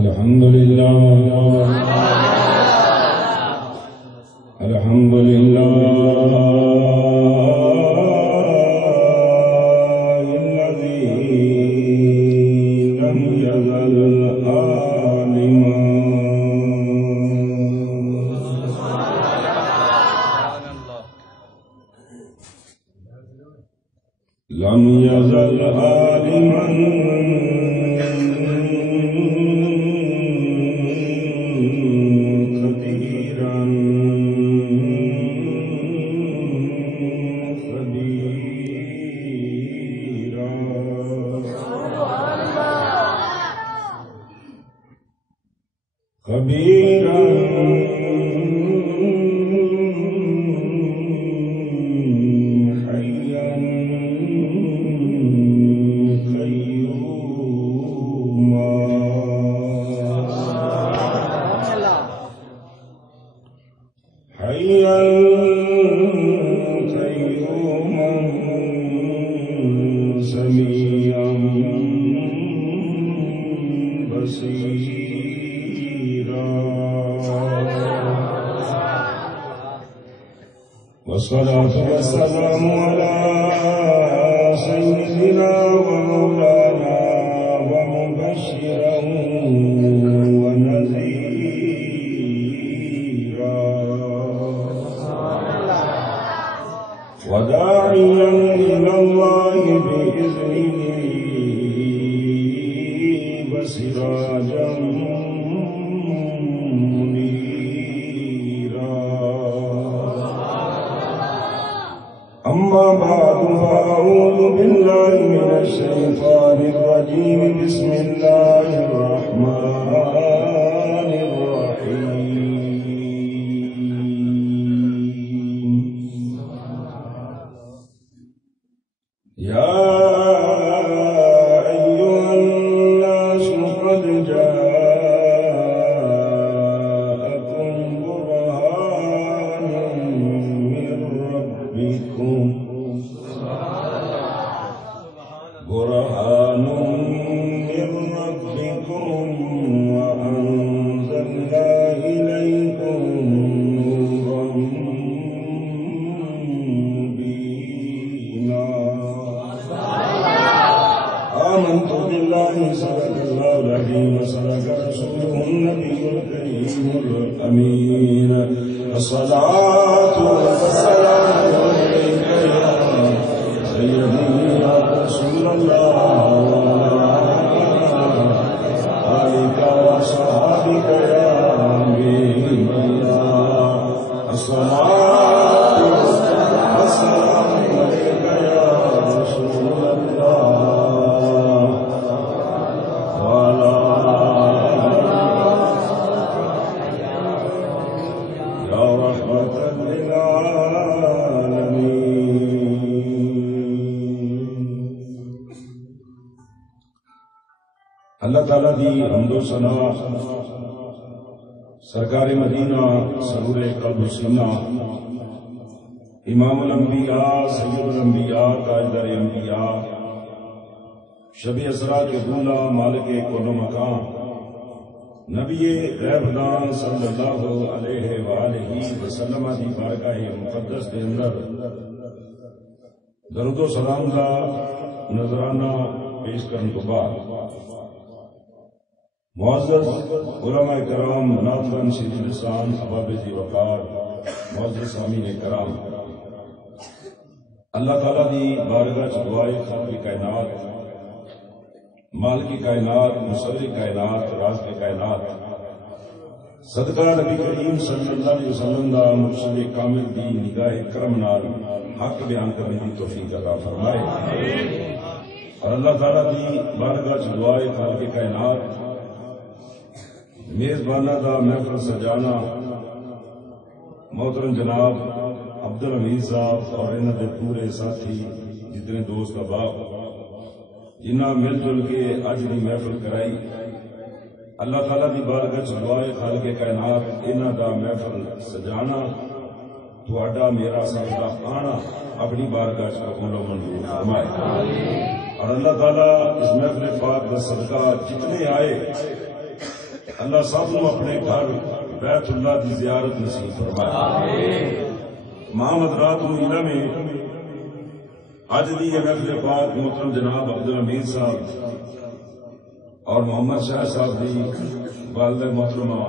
الحمدللہ لم يزل عالما خبيرا خبيرا والصلاة والسلام على سيدنا ومولانا ومبشرا ونذيرا وداعيا إلى الله بإذنه وسراجا أما بعد فأعوذ بالله من الشيطان الرجيم بسم الله الرحمن الرحيم يا أيها الناس قد جاءكم برهان من ربكم وأنزلنا إليكم نورا مبينا آمنت بالله صدق الله العظيم وصدق رسوله النبي الكريم الأمين الصلاة والسلام عليك يا سيدي يا رسول الله وصحابك يا أمين الله الصلاة والسلام عليك يا رسول الله وعلى يا رحمة للعالمين. اللہ تعالیٰ دی حمد و ثنا سرکار مدینہ سرور قلب سینہ امام الانبیاء سید الانبیاء تاجدار انبیاء شب اسرا کے بولا مالک کون و مقام نبی غیبدان صلی اللہ علیہ وآلہ وسلم دی بارگاہ مقدس کے اندر درود و سلام کا نذرانہ پیش کرنے کے بعد معزز علماء کرام ناطقان شدید لسان احباب ذی وقار معزز سامعین کرام اللہ تعالیٰ دی بارگاہ چ دعائے خالق کائنات مالک کائنات مصور کائنات راز کائنات صدقہ نبی کریم صلی اللہ علیہ وسلم دا مرشد کامل دی نگاہ کرم نال حق بیان کرنے کی توفیق عطا فرمائے اور اللہ تعالیٰ دی بارگاہ چ دعائے خالق کائنات میزبانہ دا محفل سجانا محترم جناب عبدالحمید صاحب اور انہوں دے پورے ساتھی جتنے دوست احباب جنہاں مل جل کے اج دی محفل کرائی اللہ تعالیٰ دی بارگاہ چ دعائے خالق کائنات انہاں دا محفل سجانا تہاڈا میرا سب دا آنا اپنی بارگاہ چ قبول و منظور فرمائے اور اللہ تعالیٰ اس محفل پاک دا صدقہ جتنے آئے اللہ سب کو اپنے گھر بیت اللہ کی زیارت نصیب فرمائے. تمام حضرات مدینہ میں اج دی یہ محفل پاک محترم جناب عبدالحمید صاحب اور محمد شاہ صاحب کی والدہ محترمہ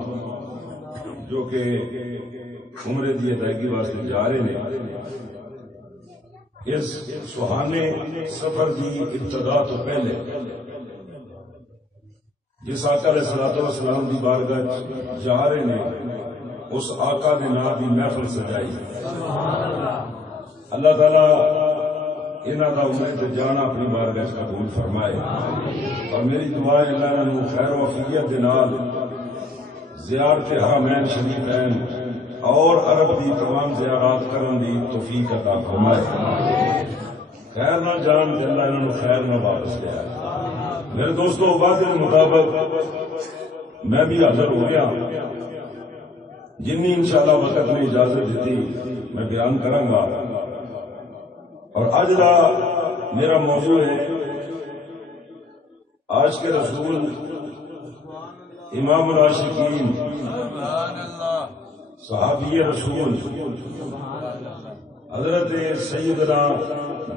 جو کہ عمرے کی ادائیگی واسطے جا رہے ہیں، اس سہانے سفر کی ابتدا تو پہلے جس آقا علیہ الصلوۃ والسلام کی بارگاہ جا رہے ہیں اس آقا نے نات کی محفل سجائی. اللہ تعالیٰ انہوں کا عمرے جانا اپنی بارگاہ قبول فرمائے، اور میری دعا ہے اللہ انہوں خیر و عافیت کے نال زیارت حرمین شریفین اور عرب کی تمام زیارات کرن دی توفیق عطا فرمائے. خیر نہ جان تے اللہ انہوں خیر نہ واپس لیا. میرے دوستو وعدے کے مطابق میں بھی حاضر ہو گیا. جنی انشاءاللہ وقت نے اجازت دیتی میں بیان کراں گا. اور آج کا میرا موضوع ہے آج کے رسول امام العاشقین صحابی رسول حضرت سیدنا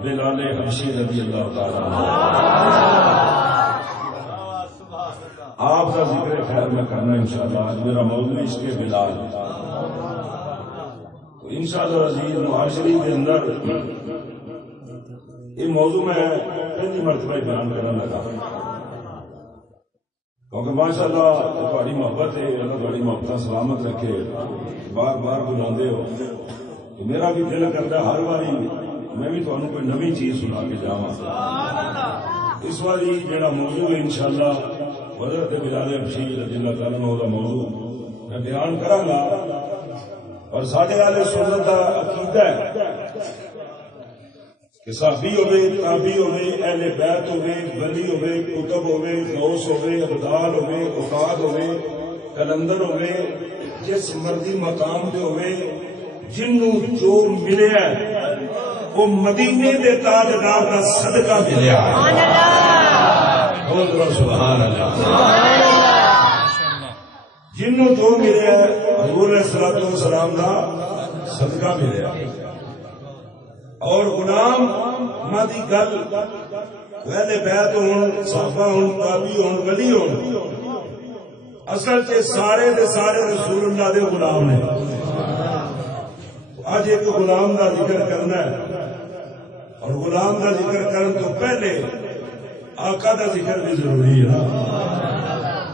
بلال حبشی رضی اللہ تعالیٰ آپ کا ذکر خیر میں کرنا انشاءاللہ. آج میرا موضوع عشق بلال. تو انشاءاللہ عزیز معاشری کے اندر یہ موضوع میں پہلی مرتبہ بیان کرنا لگا کیونکہ ماشاءاللہ تھوڑی محبت ہے، اللہ تھوڑی محبت سلامت رکھے. بار بار بلاندے ہو تو میرا بھی دل کرتا ہے ہر باری میں بھی تمہیں کوئی نئی چیز سنا کے جاواں. اس باری جڑا موضوع ہے انشاءاللہ حضرت بلال حبشی رضی اللہ تعالیٰ عنہ کا موضوع میں بیان کراں گا. اور ساڈے اہل سنت کا عقیدہ ہے کہ صحابی ہوئے، تابعی ہوئے، اہل بیت ہوئے، ولی ہوئے، کتب ہوئے، غوث ہوئے، ابدال ہوئے، اوقات ہوئے، کلندر ہوئے، جس مرضی مقام پہ ہوئے، جنوں جو ملیا وہ مدینے دے تاجدار کا صدقہ ملیا. سبحان اللہ. جنوں جو ملیا حضور علیہ الصلوۃ والسلام کا صدقہ ملیا. اور غلام مادی گل اہل بیت ہون، صحابہ ہون، تابعی ہون، ولی ہون، اصل سے سارے دے سارے رسول اللہ دے غلام نے. آج ایک غلام کا ذکر کرنا ہے، اور غلام کا ذکر کرنے تو پہلے آقا کا ذکر بھی ضروری ہے،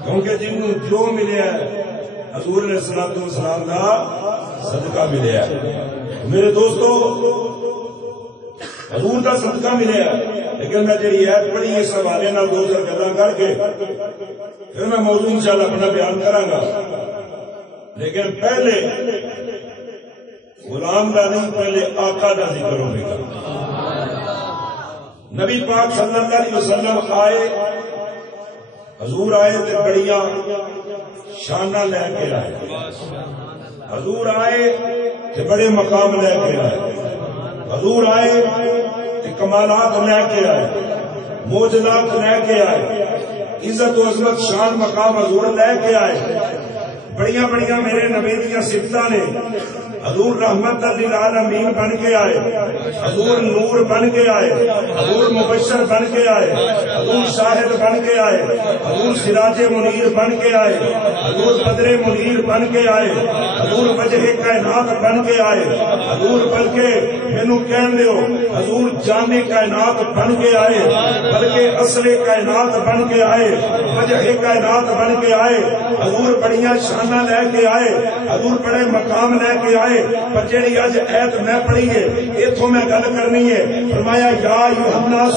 کیونکہ جنہوں جو ملیا ہے حضور علیہ الصلوۃ والسلام کا صدقہ ملیا ہے. میرے دوستو حضور کا صدقہ ملیا ہے، لیکن میں جی ایت پڑھی اس حوالے نال دو چار گلاں کر کے پھر میں موضوع انشاءاللہ اپنا بیان کراں گا. لیکن پہلے غلام کا نہیں، پہلے آقا کا ذکر ہوگا. نبی پاک صلی اللہ علیہ وسلم آئے، حضور آئے تو بڑیاں شانہ لے کے آئے. حضور آئے تو بڑے مقام لے کے آئے. حضور آئے تو کمالات لے کے آئے، موجزات لے کے آئے، عزت و عظمت شان مقام حضور لے کے آئے. بڑیاں بڑیاں میرے نبی دیا صفتاں نے. حضور رحمت للعالمین بن کے آئے، حضور نور بن کے آئے، حضور مبشر بن کے آئے، حضور شاہد بن کے آئے، حضور سراج منیر بن کے آئے، حضور بدر منیر بن کے آئے، حضور وجہ کائنات بن کے آئے. حضور بلکہ مینوں کہن دیو حضور جامع کائنات بن کے آئے، بلکہ اصل کائنات بن کے آئے، وجہ کائنات بن کے آئے. حضور بڑیاں شانہ لے کے آئے، حضور بڑے مقام لے کے آئے. پر جیڑی اج ایت میں پڑھی ہے ایتھوں میں گل کرنی ہے. فرمایا یا ایھا الناس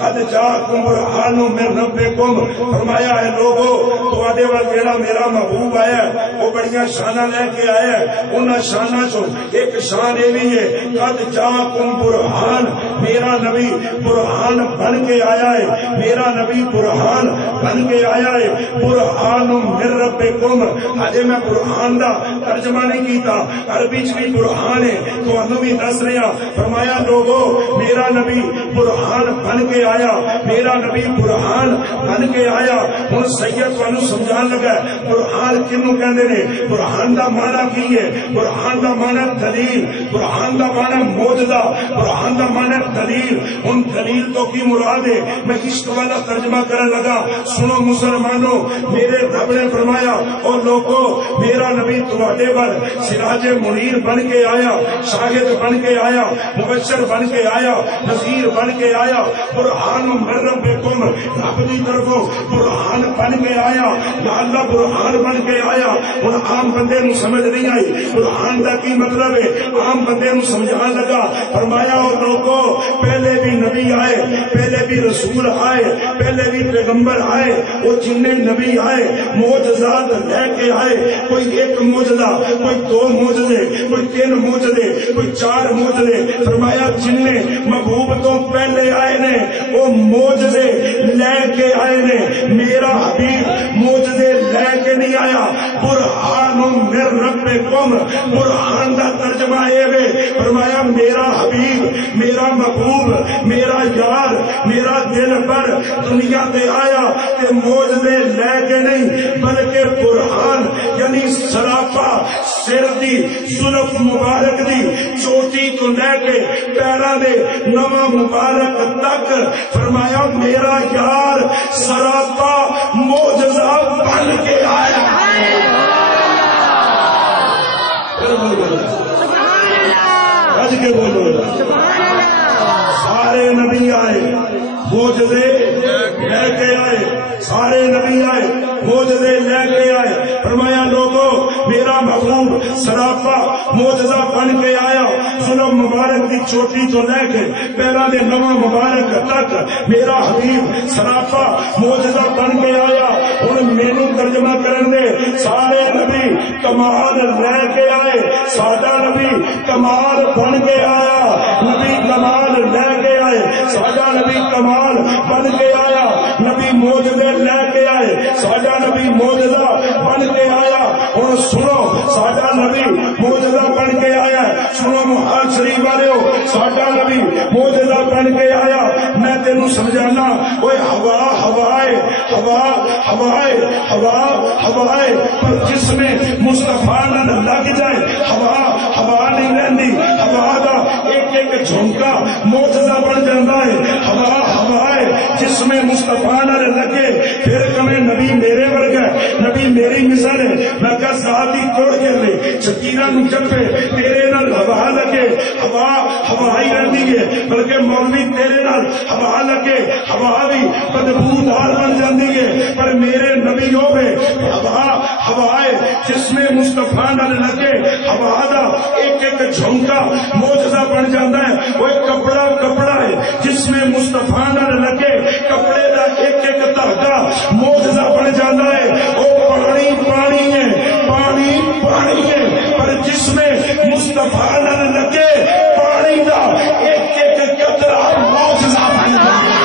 قد جاءکم برہان من ربکم. فرمایا اے لوگو تواڈے ول جیڑا میرا محبوب آیا ہے وہ بڑیاں شاناں لے کے آیا ہے. انہاں شاناں چوں ایک شان یہ بھی ہے قد جاءکم برہان، میرا نبی برہان بن کے آیا ہے، میرا نبی برہان بن کے آیا ہے. برہان من ربکم. اجے میں برہان دا ترجمہ نہیں کیتا، عربی چ بھی برہان ہے، تانوں بھی دس رہا، فرمایا لوگو میرا نبی برہان بن کے آیا، میرا نبی برہان بن کے آیا۔ ہن سید تانوں سمجھان لگا برہان کینوں کہندے نے، برہان دا معنی کی ہے؟ برہان دا معنی دلیل، برہان دا معنی معجزہ، برہان دا معنی دلیل۔ ہن دلیل تو کی مراد ہے؟ میں عشق والا ترجمہ کرنے لگا، سنو مسلمانوں، میرے رب نے فرمایا اور لوگوں میرا نبی تواڈے ور سراج منیر بن کے آیا، شاہد بن کے آیا، مبشر بن کے آیا، نذیر بن کے آیا، برہان من ربکم، رب دی طرفوں برہان بن کے آیا، یا اللہ برہان بن کے آیا۔ ہن عام بندے نو سمجھ نہیں آئی برہان دا کی مطلب ہے، عام بندے نو سمجھان لگا، فرمایا اور لوگوں پہلے بھی نبی آئے، پہلے بھی رسول آئے، پہلے بھی پیغمبر آئے، وہ جن نبی آئے معجزات لے کے آئے، کوئی ایک معجزہ، کوئی دو معجزے، کوئی تین معجزے، کوئی چار معجزے۔ فرمایا جن محبوب تو پہلے آئے نے وہ معجزے لے کے آئے نے، میرا حبیب معجزے لے کے نہیں آیا۔ برہان من ربکم، برہان دا ترجمہ اے وے، فرمایا میرا حبیب، میرا محبوب، میرا یار، میرا دل پر دنیا دے آیا کہ معجزے لے کے نہیں بلکہ برہان یعنی سراپا سر دی زلف مبارک دی چوٹی تو لے کے پیراں دے نواں مبارک تک، فرمایا میرا یار سراپا معجزہ بن کے آیا۔ رج کے بولو، سارے نبی آئے معجزے لے کے آئے، سارے نبی آئے معجزے لے کے آئے۔ فرمایا لوگوں میرا محبوب سراپا معجزہ بن کے آیا، ظلم مبارک دی چوٹی تو لے کے پیراں دے نواں مبارک تک میرا حبیب سراپا معجزہ بن کے آیا۔ ہن مینوں ترجمہ کرن دے، سارے نبی کمال لے کے آئے، ساڈا نبی کمال بن کے آیا، نبی کمال لے کے آئے، ساڈا نبی کمال بن کے آیا، نبی معجزے لے کے آئے، ساڈا نبی معجزہ بن کے آیا۔ اور سنو ساڈا نبی معجزہ بن کے آیا، سنو محل شریف والےو ساڈا نبی معجزہ بن کے آیا۔ میں تینوں سمجھانا، اوے ہوا ہوائے، ہوا ہوائے، ہوا ہوائے، پر جس میں مصطفیٰ نہ لگ جائے ہوا ہوا نہیں رہندی، ہوا دا ایک ایک جھونکا معجزہ بن جاندا ہے۔ ہوا ہوائے جس میں مصطفیٰ نہ لگے پھر کمیں نبی میرے ورگا، نبی میری مثال ہے۔ میں کہا ذات ہی توڑ کے لے سکینہ نو جپے تیرے نال ہوا لگے، ہوا ہوا ہی رہندی ہے، بلکہ مولوی تیرے نال ہوا لگے ہوا بھی بدبودار بن جاندی ہے، پر میرے نبی ہوے ہوا ہوائے جس میں مصطفیٰ نال لگے ہوا دا ایک ایک جھونکا معجزہ بن جاندا ہے۔ وہ کپڑا کپڑا ہے جس میں مصطفیٰ نال لگے کپڑے دا ایک ایک دھاگا معجزہ بن جاندا ہے۔ وہ پانی پانی ہے، پانی پانی ہے، پر جس میں مصطفیٰ نال لگے پانی دا ایک ایک قطرہ معجزہ بن جاندا ہے۔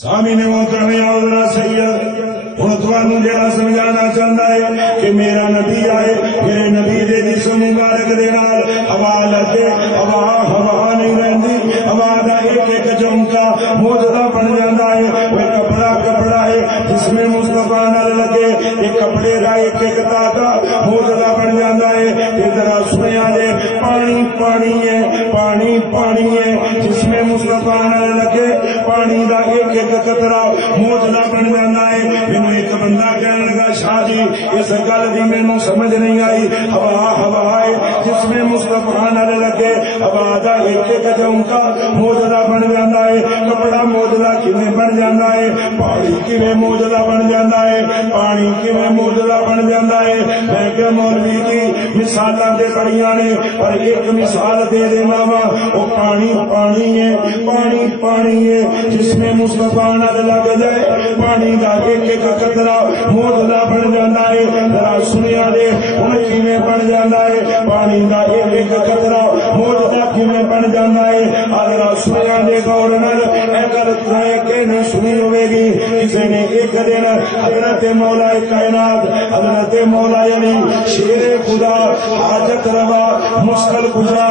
سامنے محترم حضرات سید ہن تانوں جڑا سمجھانا چاہندا ہے کہ میرا نبی آئے، میرے نبی دے جسم مبارک دے نال ہوا لگے، ہوا ہوا نہیں رہندی، ہوا دا ایک ایک جھونکا معجزہ بن جاندا ہے۔ وہ کپڑا کپڑا ہے جس میں مصطفیٰ نال لگے، ایک کپڑے دا ایک ایک دھاگا معجزہ بن جاندا ہے۔ ذرا سنیا جے پانی پانی ہے، پانی پانی ہے جس میں مصطفیٰ نال لگے پانی دا ایک ایک قطرہ معجزہ بن جاندا ہے۔ مینوں ایک بندہ کہنے لگا شاہ جی اس گل دی مینوں سمجھ نہیں آئی، ہوا ہوا ہے جس میں مصطفیٰ نال لگے ہوا دا ایک ایک جھونکا معجزہ بن جاندا ہے۔ کپڑا معجزہ کیویں بن جاندا ہے، پانی کیویں معجزہ بن جاندا ہے، پانی کیویں معجزہ بن جاندا ہے۔ میں کہ مولوی کی مثالاں تے بڑیاں نے پر ایک مثال دے دینا وا او پانی پانی ہے پانی پانی ہے جس میں مصطفیٰ نال لگ جائے پانی دا ایک ایک قطرہ معجزہ بن جاندا ہے ذرا سنیا دے ہن کیویں بن جاندا ہے پانی دا ایک ایک قطرہ معجزہ کیویں بن جاندا ہے ذرا سنیا دے غور نال اے گل تھائے کہ نہیں سنی ہوے گی کسی نے ایک دن حضرت مولا کائنات حضرت مولا علی شیر خدا حاجت روا مشکل گزرا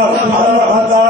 عطا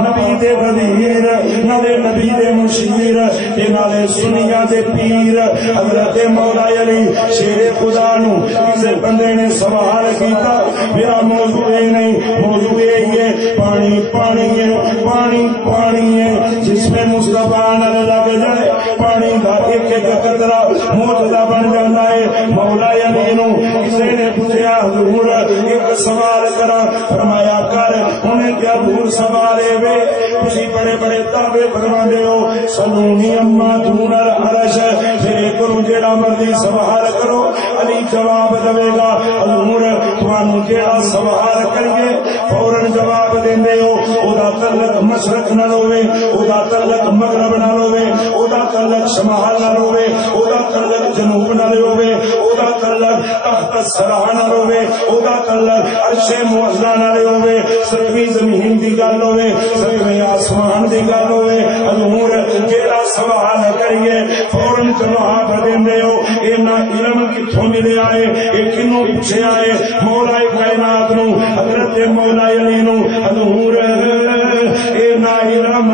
نبی دے وزیر نالے نبی دے مشیر تے نالے سنیا دے پیر حضرت مولا علی شیر خدا نو کسی بندے نے سوال کیتا میرا موضوع نہیں موضوع یہی ہے پانی پانی ہے پانی پانی ہے جس میں مصطفیٰ نال لگ جائے پانی کا ایک ایک قطرہ معجزہ بن جاتا ہے مولا علی نو کسی نے پوچھا حضور ایک سوال کرا فرمایا کر انہیں کیا دور سوال ہے وے تسی بڑے بڑے دعوے فرماندے ہو سلونی اما دون العرش میرے کو جیڑا مرضی سوال کرو علی جواب دے گا حضور تانوں جیڑا سوال کریے فوراً جواب دیندے ہو او دا تعلق مشرق نال ہوے او دا تعلق مغرب نال ہوے او دا تعلق شمال نال ہوے او دا تعلق جنوب نال ہوے او دا تعلق تحت الثرى نال ہوے او دا تعلق عرش معظم نال ہوے سویں زمین دی گل ہوے سویں آسمان دی گل ہوے حضور جیڑا سوال کریے فوراً جواب دیندے ہو اینا علم کتھوں ملیا ہے اے کینوں پوچھیا ہے مولا کائنات نو حضرت مولا علی نو حضور اینا علم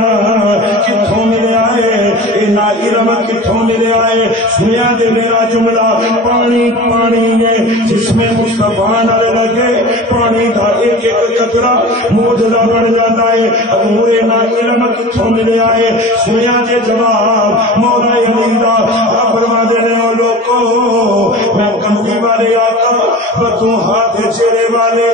کتھوں ملیا ہے اینا علم کتھوں ملیا ہے سنیا دے میرا جملہ پانی پانی ہے جس میں مصطفیٰ نال لگے پانی کا ایک ایک قطرہ معجزہ بن جاتا ہے حضور اینا علم کتھوں ملیا ہے سنیا دے جواب مولا علی دا آپ فرما دینے ہو لوگو میں کملی والے آقا بتوں ہاتھ چہرے والے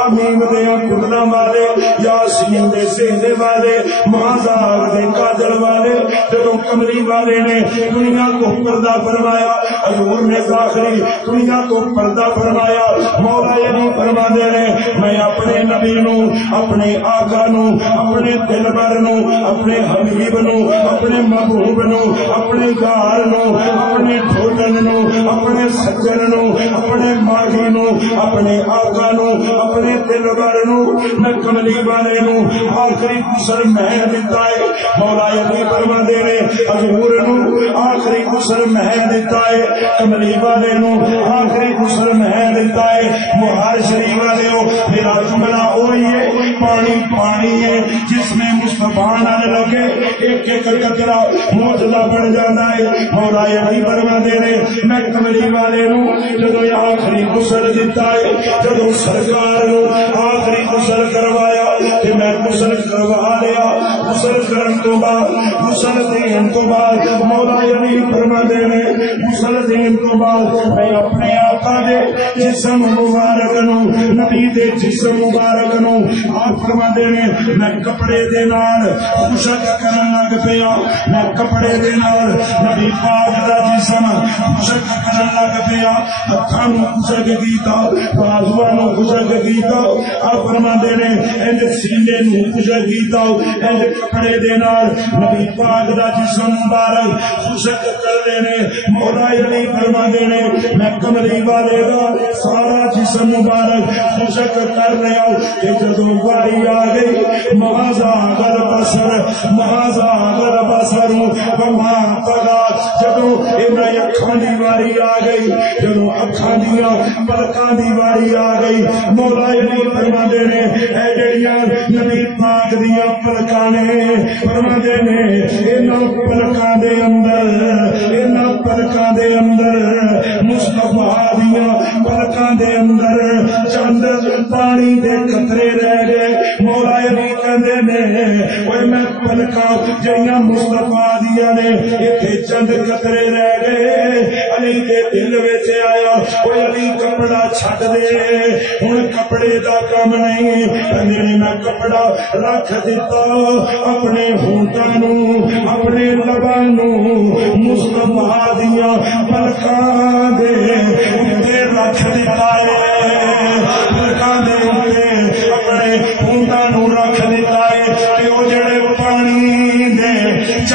آمین دے کھلنا والے یاسین دے سہنے والے مہازار دے کاجل والے جدوں کملی والے نے دنیا کو پردہ فرمایا حضور نے باخری دنیا کو پردہ فرمایا مولا علی فرما دے نے میں اپنے نبی نو اپنے آقا نو اپنے دلبر نو اپنے حبیب نو اپنے محبوب نو اپنے یار نو اپنے ٹھوٹن نو اپنے سجن نو اپنے ماہی نو اپنے آقا نو اپنے دلبر نو میں کملی والے نو آخری غسل میں دیتا ہے مولا علی فرما دے نے حضور نو آخری غسل میں دیتا ہے کملی والے نو آخری غسل میں دیتا ہے مہار شریف والے ہو میرا جملہ وہی ہے پانی پانی ہے جس میں مصطفیٰ نال لگے ایک ایک قطرہ معجزہ بن جاتا ہے مولا علی فرما دے نے میں کملی والے نو جدوں آخری غسل دیتا ہے جدوں سرکار نو آخری غسل کروایا تے میں غسل کروا لیا غسل کرن تو بعد غسل دین تو بعد مولا علی فرما دے نے غسل دین تو بعد میں اپنے آقا دے جسم مبارک نو نبی دے جسم مبارک نو آپ فرما دے نے میں کپڑے دے نال خشک کرن لگ پیا میں کپڑے دے نال نبی پاک دا جسم خشک کرن لگ پیا ہتھاں نو خشک کیتا بازواں نو خشک کیتا آپ فرما دے نے اینج سینے نو خشک کیتا اینج کپڑے دے نال نبی پاک دا جسم مبارک خشک کر دے نے مولا علی فرما دے نے میں کملی والے دا سارا جسم مبارک خشک کر لیا کہ جدوں واری آ گئی مہازا بسر وما پگا جدوں انہاں اکھاں دی واری آ گئی جدوں اکھاں دیاں پلکاں دی واری آ گئی مولا علی فرما دے نے اے جڑیاں نبی پاک دیاں پلکاں نے فرما دے نے انہاں پلکاں دے اندر مصطفیٰ دیاں پلکاں دے اندر چند پانی دے قطرے رہ گئے مولا علی کہندے نے اوے میں پلکاں جڑیاں مصطفیٰ دیاں نے ایتھے چند قطرے رہ گئے علی دے دل وچ آیا اوے علی کپڑا چھڈ دے ہن کپڑے دا کم نہیں نے میں کپڑا رکھ دیتا اپنے ہونٹاں نو اپنے لباں نو مصطفیٰ دیاں پلکاں دے اوتے رکھ دیتا ہے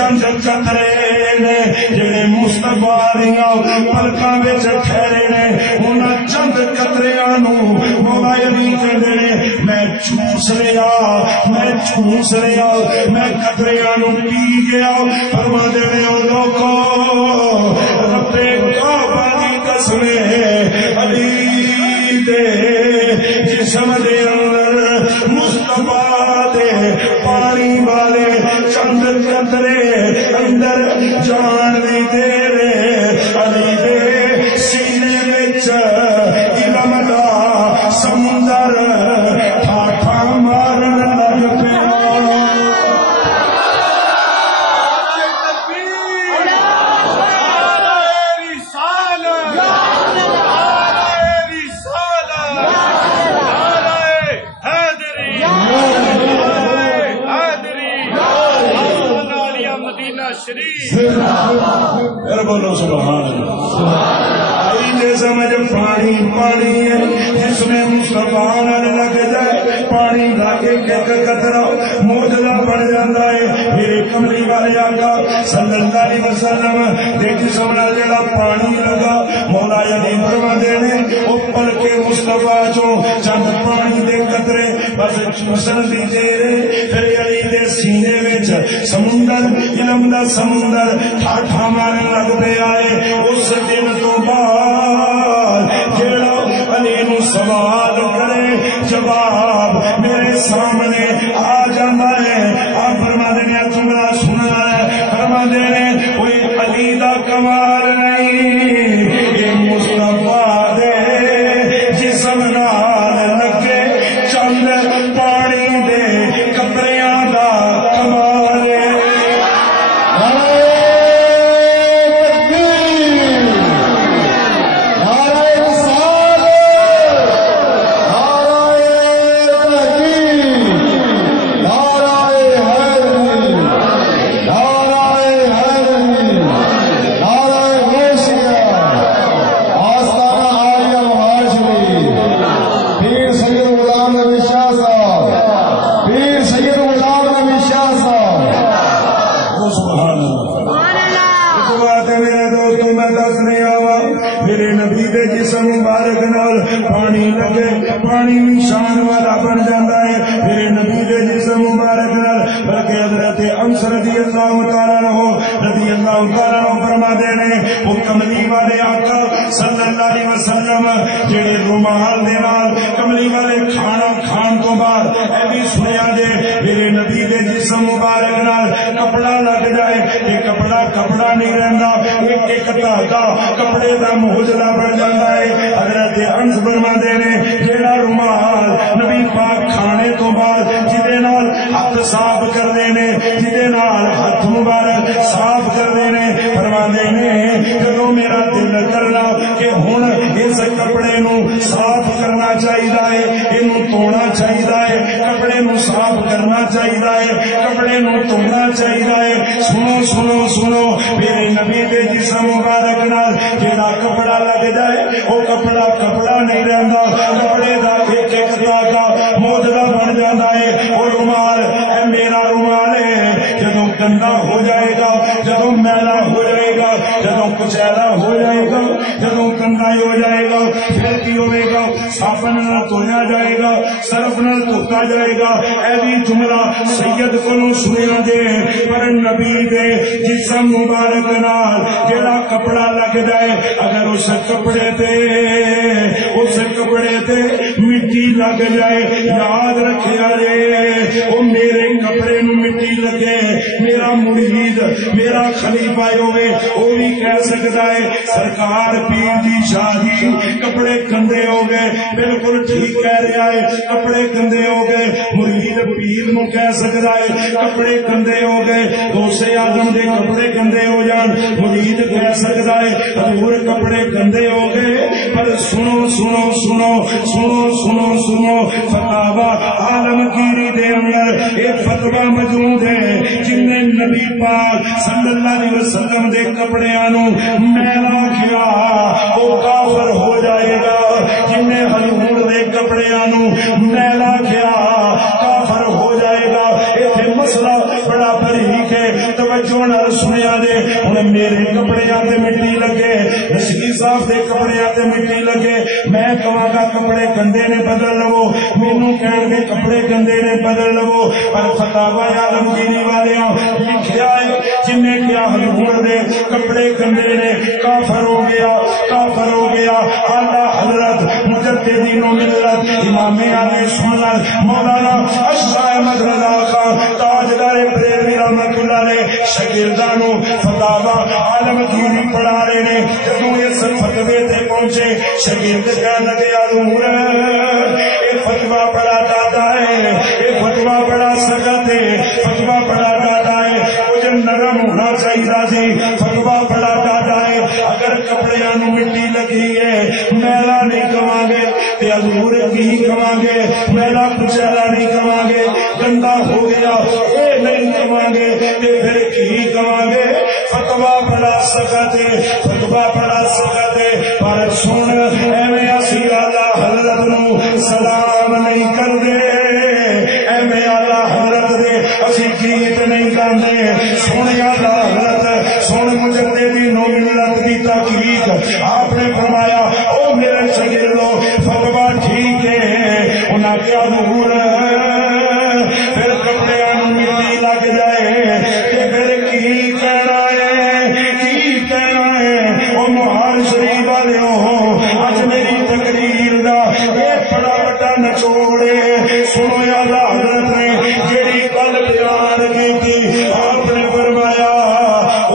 چند قطرے نے جڑے مصطفیٰ دیاں پلکاں وچ ٹھہرے نے انہاں چند قطریاں نو مولا علی کہندے نے میں چوس لیا میں قطریاں نو پی گیا فرماندے نے او لوکو رب کعبہ دی قسم علی دے جسم دے اندر مصطفیٰ دے پانی والے چند قطرے اندر جان دی دے علی دے سینے وچ علم دا سمندر ٹھاٹھا مارن لگ پیا بولو سبحان اللہ سمجھ پانی پانی ہے جس میں مصطفیٰ لگ جائے پانی کا ایک ایک قطرہ موجودہ بن جاتا ہے میرے کملی والے آقا صلی اللہ علیہ وسلم دے جسم نال جڑا پانی لگا مولا علی فرماندے نے او پل کے مصطفیٰ چوں چند پانی دے قطرے بس چوسن دی دیر پھر علی دے سینے وچ سمندر علم دا سمندر ٹھاٹھا مارن لگ پیا ہے اس دن تو بعد جڑا علی نو سوال کرے جواب میرے سامنے آ جاتا ہے آپ فرماندے نے جملہ سنا ہے فرماندے نے کوئی علی دا کمال نہیں یہ مصطفیٰ دے جسم نال لگے چند پانی دے کپڑیاں دا کمال ہے جسم مبارک نال پانی لگے پانی بھی شان والا بن جاتا ہے میرے نبی دے جسم مبارک نال بلکہ حضرت انس رضی اللہ تعالیٰ فرماتے ہیں وہ کملی والے آقا صلی اللہ علیہ وسلم جڑے رومال دے نال کملی والے کھانا کھان تو بعد اے بھی سنیا دے میرے نبی دے جسم مبارک نال کپڑا لگ جائے یہ کپڑا نہیں رہندا ایک ایک دھاگا کپڑے دا موجودہ بن جاتا ہے حضرت انس فرماتے ہیں جڑا رومال نبی پاک کھانے تو بعد جدے نال ہاتھ صاف کرتے ہیں جدے نال ہاتھ مبارک صاف کرتے ہیں فرماتے ہیں جدو میرا دل کرنا کہ ہن اس کپڑے نو صاف کرنا چاہیے اینو دھونا چاہیے کپڑے نو صاف کرنا چاہیے کپڑے نو دھونا چاہیے سنو سنو سنو میرے نبی دے جسم مبارک نال جڑا کپڑا لگ جائے وہ کپڑا نہیں رہندا کپڑے دا ایک ایک دھاگا موجودہ بن جاتا ہے وہ رومال اے میرا رومال ہے جدوں گندا ہو جائے گا جدوں میلا ہو جائے گا جدوں کچیلا ہو جائے گا جدوں گندا ہو جائے گا پھر کی ہوئے گا صابن نال دھویا جائے گا صرف نال دھوتا جائے گا اے بھی جملہ سید کولوں سنیا جے پر نبی دے جسم مبارک نال جڑا کپڑا لگ جائے اگر اس کپڑے تے مٹی لگ جائے یاد رکھیا جے او میرے کپڑے نو مٹی لگے میرا مرید میرا خلیفہ ہوئے وہ بھی کہہ سکتا ہے سرکار پیر دی شادی کپڑے گندے ہو گئے بالکل ٹھیک کہہ رہا ہے کپڑے گندے ہو گئے مرید پیر نو کہہ سکتا ہے کپڑے گندے ہو گئے دوسرے آدم دے کپڑے گندے ہو جان مرید کہہ سکتا ہے حضور کپڑے گندے ہو گئے پر سنو سنو سنو سنو سنو سنو فتاوا عالمگیری دے اندر ایک فتوا موجود ہے جن نے نبی پاک صلی اللہ علیہ وسلم دے کپڑیاں نو میلا کیا وہ کافر ہو جائے گا جن نے حضور دے کپڑیاں نو میلا کیا کافر ہو جائے گا یہ مسئلہ بڑا بریک ہے توجہ نہ گل سنیا جے ہن میرے کپڑیاں تے مٹی لگے رشید صاحب دے کپڑیاں تے مٹی لگے میں کہاں گا کپڑے گندے نے بدل لو مینوں کہن گے کپڑے گندے نے بدل لو پر فتاوی عالمگیری والیاں لکھیا ہے جن نے کیا حضور دے کپڑے گندے نے کافر ہو گیا کافر ہو گیا اعلیٰ حضرت مجددین و ملت امام اہل سنت مولانا اشرف احمد رضا خان تاجدار بریلوی رحمۃ اللہ علیہ شاگردانوں فتاوا عالمگیری پڑھا رہے نے جدوں اس فتوے تے پہنچے شاگرد کہنے لگے حضور یہ فتوا بڑا ڈاٹا ہے یہ فتوا بڑا سخت ہے فتوا بڑا ڈاٹا ہے کچھ نرم ہونا چاہیے سی فتوا بڑا ڈاٹا ہے اگر کپڑیاں نو مٹی لگی ہے میلا نہیں کھواں گے تے حضور کی کھواں گے میلا کچیلا نہیں کھواں گے گندا ہو گیا اے نہیں کھواں گے تے پھر کی کھواں گے فتوا بڑا سخت ہے فتوا بڑا سخت ہے پر سن ایویں اسی اعلیٰ حضرت نو سلام نہیں کردے ایویں اعلیٰ حضرت دے اسی گیت نہیں گاندے سن اعلیٰ حضرت سن مجددین و ملت دی تحقیق آپ نے فرمایا او میرے شاگردو فتوا ٹھیک ہے انہاں کیا حضور پھر کپڑے نو مٹی لگ جائے تے پھر کی کہنا ہے او مہار شریف والےو اج میری تقریر دا اے بڑا بڑا نچوڑے سنو اعلیٰ حضرت نے جیڑی گل بیان کی آپ نے فرمایا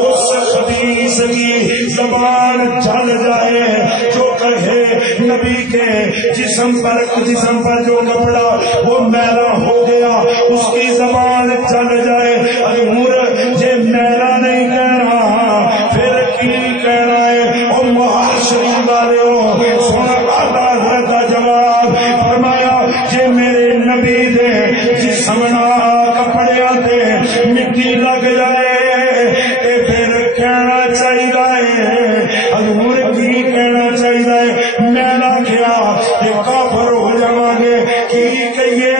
اس حدیث کی زبان چل جائے جو کہے نبی کے جسم پر جو کپڑا وہ میلا ہو گیا اس کی زبان چل جائے حضور جے میلا نہیں کہنا پھر کی کہنا ہے او مہار شریف والے سونا حضرت کا جواب فرمایا جے میرے نبی دے جسم کپڑیاں تے مٹی لگ جائے تے پھر کہنا چاہیے حضور کی کہنا چاہیے میلا کیا تے کافر ہو جاواں گے کی کہیے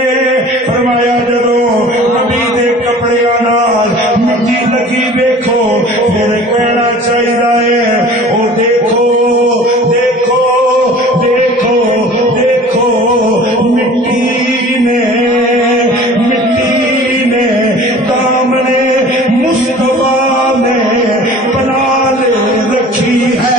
فرمایا جدوں نبی دے کپڑیاں نال مٹی لگی ویکھو پھر کہنا چاہیے او دیکھو دیکھو دیکھو دیکھو مٹی نے دامن مصطفیٰ میں بنا لے رکھی ہے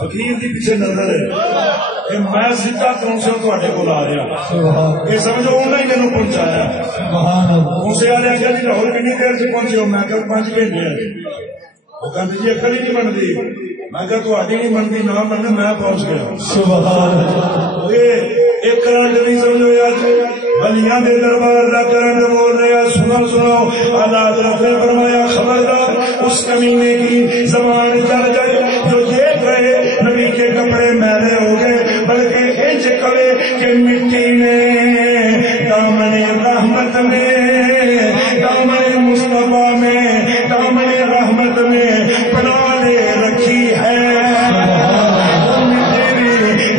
فقیر دی پیچھے نظر ہے میں سیدھا تونسے تواڈے کول آ رہا یہ سمجھو انہیں ہی مینوں پہنچایا تونسے والے آخیا جی لاہور کنی دیر سے پہنچے ہو میں کہ 5 گھنٹے وہ کہتے جی اکل ہی نہیں بنتی میں کہ تواڈی نہیں بنتی نہ بننے میں پہنچ گیا ایک کرنٹ نہیں سمجھو یار ولیاں دے دربار دا کرنٹ بول رہے ہیں سنو اللہ تعالیٰ نے فرمایا خبردار اس کمینے کی زبان چل جائے جو دیکھ رہے نبی کے کپڑے میلے ہو گئے بلکہ انج کرے کہ مٹی نے دامن رحمت میں دامن مصطفیٰ میں دامن رحمت میں بنا لے رکھی ہے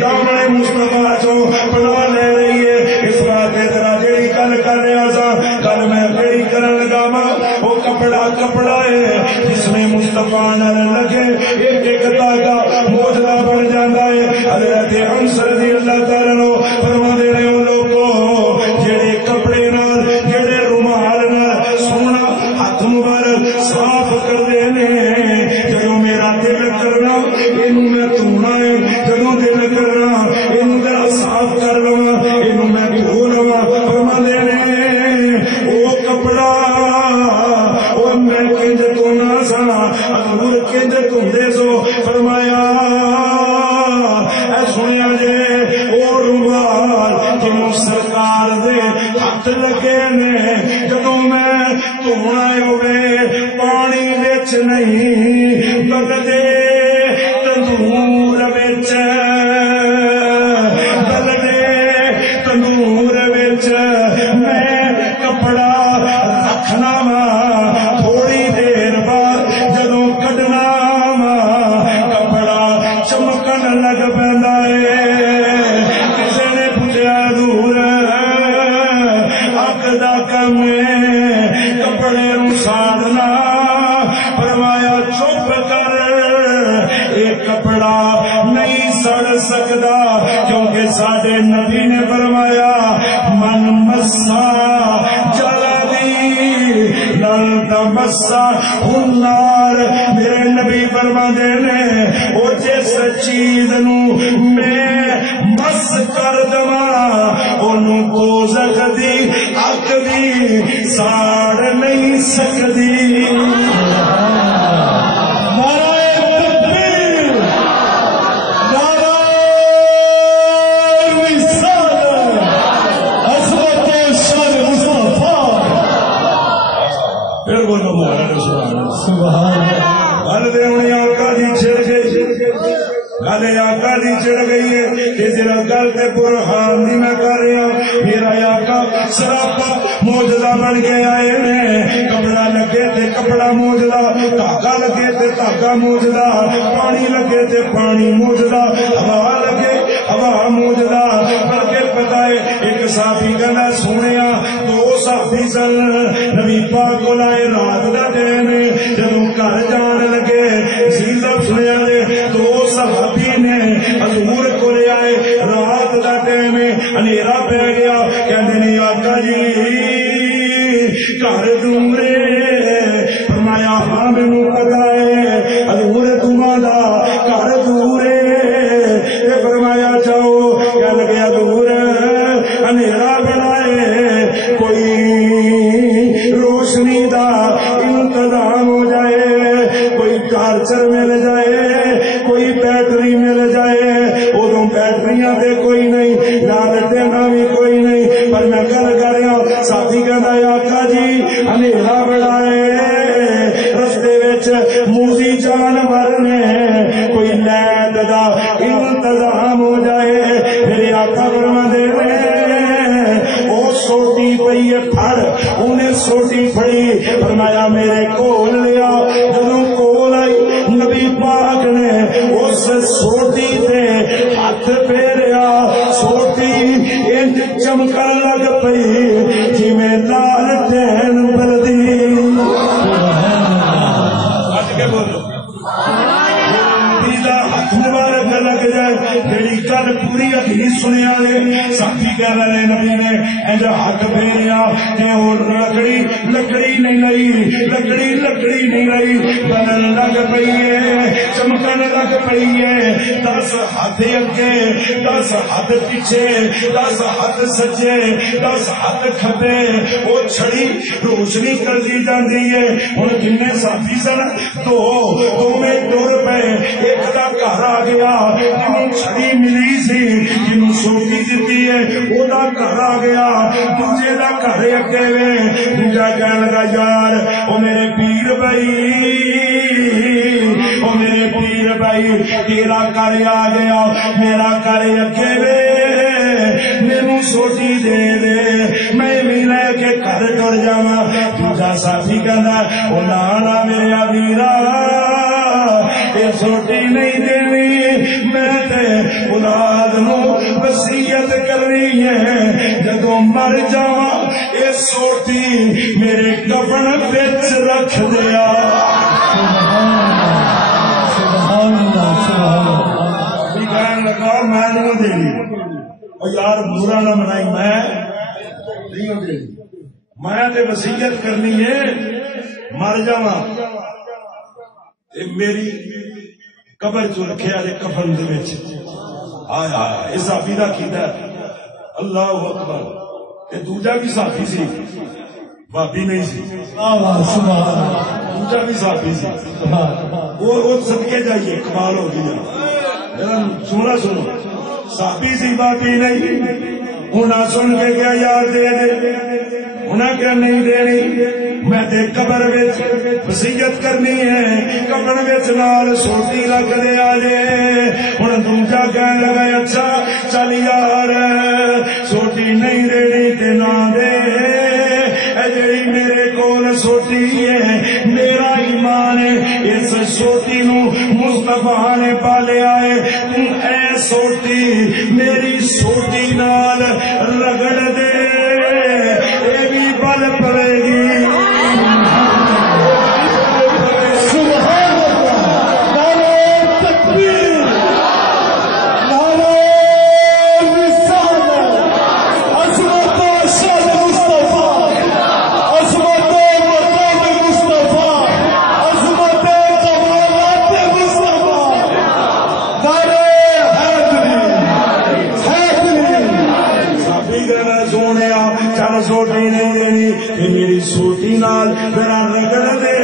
دامن مصطفیٰ جو بنا لے رہی ہے اس بات ذرا جیڑی کل کر رہا سا کل میں جیڑی کرن لگا وہ کپڑا ہے جس میں مصطفیٰ نہ لگے ایک داغا موجودہ بن جاتا ہے حضرت انس رضی اللہ تعالیٰ عنہ فرما دے رہے ہو لوگوں جیڑے کپڑے نال جیڑے رومال نال سونا ہاتھ مبارک صاف کر دینے جدوں میرا دل کرنا اینو میں دھونا ہے جدوں دل کرنا اینو ذرا صاف کر لواں اینو میں دھو لواں فرما دے رہے او کپڑا او میں کنج تو نہ سنا حضور کنج دے سو فرمایا اے سنیا جے او رومال جنوں سرکار دے ہاتھ لگے نے جدوں میں دھونا ہوئے پانی وچ نہیں بلدے تندور وچ میں کپڑا رکھنا وا تھوڑی دیر بعد جدوں کڈنا وا کپڑا چمکن لگ پیندا ہے کسے نے پوچھا دور اک دا کم کپڑے نوں ساڑنا فرمایا چپ کر یہ کپڑا نہیں سڑ سکتا کیونکہ ساڈے نبی نے فرمایا من مسا جلدی لن تمسا النار میرے نبی فرماندے نے او جس چیز نو میں مس کر دواں اونوں دوزخ دی اگ بھی ساڑ نہیں سکدی آقا دی چڑھ گئی ہے کہ جرا گل تے برہان دی میں کر رہا میرا آقا سراپا موجودہ بن کے آئے نے کپڑا لگے تے کپڑا موجودہ دھاگا لگے تے دھاگا موجودہ پانی لگے تے پانی موجودہ ہوا لگے ہوا موجودہ بلکہ پتہ ہے ایک صحابی کہنا سنیا 2 صحابی سن نبی پاک کو لائے رات دا ٹائم جدوں گھر جان لگے زیزب سنیا دے 2 صحابی نے حضور کو لے آئے رات دا ٹائم اندھیرا پہ گیا کہندے نے آقا جی گھر دورے فرمایا ہاں مینوں پتہ ہے حضور تمہارا گھر دورے فرمایا جاؤ کہنے لگا دور اندھیرا بنائے کوئی روشنی دا انتظام ہو جائے کوئی چارجر مل جائے کوئی بیٹری مل جائے ادو بیٹریاں دے کوئی نہیں لالٹینا بھی کوئی نہیں پر میں گل کر رہا ساتھی کہنا آقا جی اندھیرا بنائے رستے وچ موزی جانور نے کوئی لائٹ دا انتظام ہو جائے میرے آقا فرما دے او سوٹی پئی پھڑ انہیں سوٹی پھڑی فرمایا میرے کول لیا جدوں کول آئی نبی پاک نے اس سوٹی تے ہاتھ پھیریا سوٹی انج چمکن لگ پئی جویں لالٹین بلدی اج کے بولو ہاتھ مبارک لگ جائے جیڑی گل پوری ادھی سنیا ساتھی کہہ رہے نبی نے انج ہاتھ پھیریا تے او لکڑی نہیں لئی لکڑی نہیں لئی بنن لگ پئی ہے چمکن لگ پئی ہے 10 ہاتھ اگے 10 ہاتھ پیچھے 10 ہاتھ سجے 10 ہاتھ کھبے وہ چھڑی روشنی کرتی جاندی ہے ہن کنے ساتھی سن دو میں ٹر پے ایک دا گھر آ گیا جنوں چھڑی ملی سی جنوں سوٹی دتی ہے او دا گھر آ گیا دوجے دا گھر اگے وے دوجا کہن لگا یار او میرے پیر بھائی او میرے پیر بھائی تیرا گھر آ گیا میرا گھر اگے وے مینوں سوٹی دے دے میں بھی لے کے گھر ٹر جاواں دوجا ساتھی کہندا او نا میرے ویرا یہ سوٹی نہیں دینی میں تے اولاد نو وصیت کرنی ہے جدوں مر جاواں یہ سوٹی میرے کفن وچ رکھ دیا سبحان اللہ سبحان اللہ کہن لگا میں نہیں دینی او یار برا نہ منائی میں نہیں دینی میں تے وصیت کرنی ہے مر جاواں میری قبر چ رکھیا جے کفن دے وچ ہائے ہائے اس صحابی دا کیتا اللہ اکبر تے دوجا بھی صحابی سی بھابی نہیں سی اللہ سبحان اللہ دوجا بھی صحابی سی وہ صدقے جائیے کمال ہو گیا سونا سنو صحابی سی بھابی نہیں انہاں سن کے کیا یار دے دے انہاں کیا نہیں دینی میں تے قبر وچ وصیت کرنی ہے قبر وچ نال سوٹی رکھ دے آجے ہن دوجا کہن لگا اچھا چل یار سوٹی نہیں دینی تے نہ دے اے جڑی میرے کول سوٹی ہے میرا ایمان ہے اس سوٹی نو مصطفیٰ نے پالیا ہے اے سوٹی میری سوٹی نال رگڑ دے اے بھی بل پڑے گی سوٹی نہیں دینی کہ میری سوٹی نال میرا رگڑ دے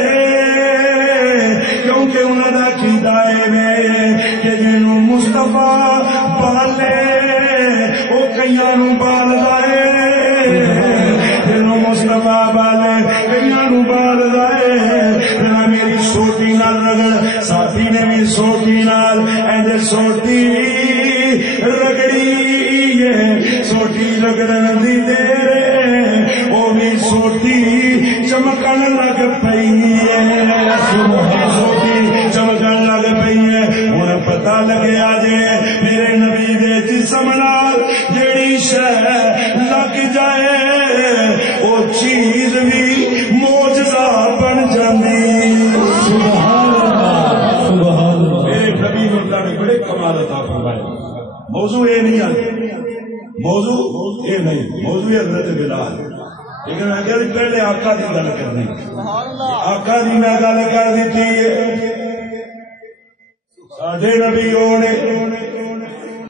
کیونکہ انہوں نے کیتا ہے کہ جنوں مصطفیٰ پالے وہ کئیاں نوں پالدا ہے جنوں مصطفیٰ پالے کئیاں نوں پالدا ہے میری سوٹی نال رگڑ ساتھی نے بھی سوٹی نال اینج سوٹی رگڑی ہے سوٹی رگڑن دی دیر سوٹی چمکن لگ پئی ہے سوٹی چمکن لگ پئی ہے ہن پتہ لگیا جے میرے نبی دے جسم نال جیڑی شے لگ جائے او چیز بھی معجزہ بن جاندی سبحان اللہ سبحان اللہ میرے نبی اللہ نے بڑے کمال عطا فرمائے موضوع یہ نہیں ہے موضوع یہ نہیں موضوع حضرت بلال لیکن اگر پہلے آقا دی گل کرنی آقا دی میں گل کر دیتی ہے ساڈے نبی نے